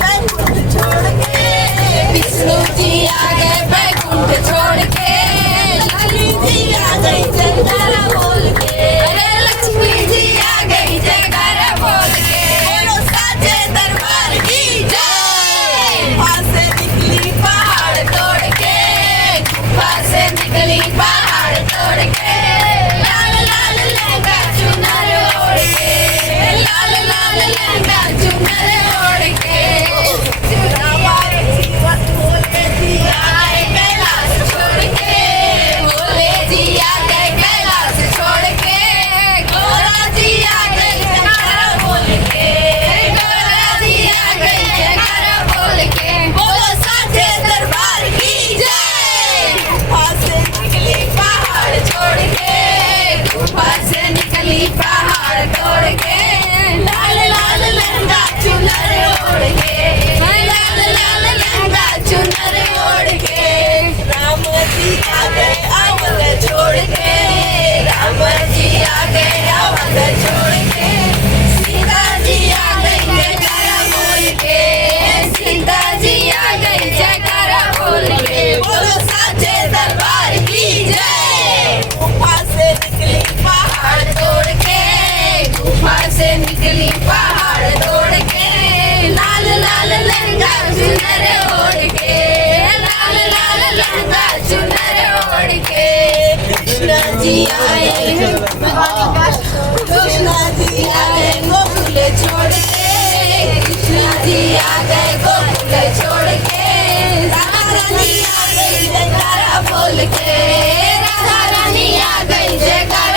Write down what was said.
बैकुंठ छोड़ के, विष्णु जी आ गए बैकुंठ छोड़ के, लक्ष्मी जी आ गई जयकारा बोल के, अरे लक्ष्मी जी आ गई जयकारा बोल के, बोलो साचे दरबार की जय। गुफा से निकली पहाड़ तोड़ के, गुफा से निकली पहाड़ तोड़ के, लाल लाल लहंगा चुनर ओढ़ के, लाल लाल लहंगा चुनर ओढ़ के, हमारे जीवन बोले दिया आए कैलाश छोड़ के, भोले जी आ गए कैलाश छोड़ के, गोरा जी आ गए जयकारा बोल के, गोरा जी आ गए जयकारा बोल के, बोलो साचे दरबार की जय। गुफा से निकली पहाड़ छोड़ के, गुफा से निकली पहाड़ तोड़ के, लाल लाल लहंगा चुनर ओढ़ के, लाल लाल लहंगा चुनर ओढ़ के, राम जी आ गए अवध छोड़ के, राम जी आ गए अवध छोड़ के, सीता जी आ गई जयकारा बोल के, सीता जी आ गई जयकारा बोल के, बोलो साचे दरबार की जय। गुफा से निकली पहाड़ तोड़ के, गुफा से निकली पहाड़ तोड़ के, लाल लाल लहंगा चुनर ओढ़ के, लाल लाल लहंगा चुनर ओढ़ के, कृष्ण जी आए कृष्ण जी आ गए गोकुल छोड़ के, कृष्ण जी आ गए गोकुल छोड़ के, राधा रानी आ गई जयकारा बोल के, राधा रानी आ गई जयकारा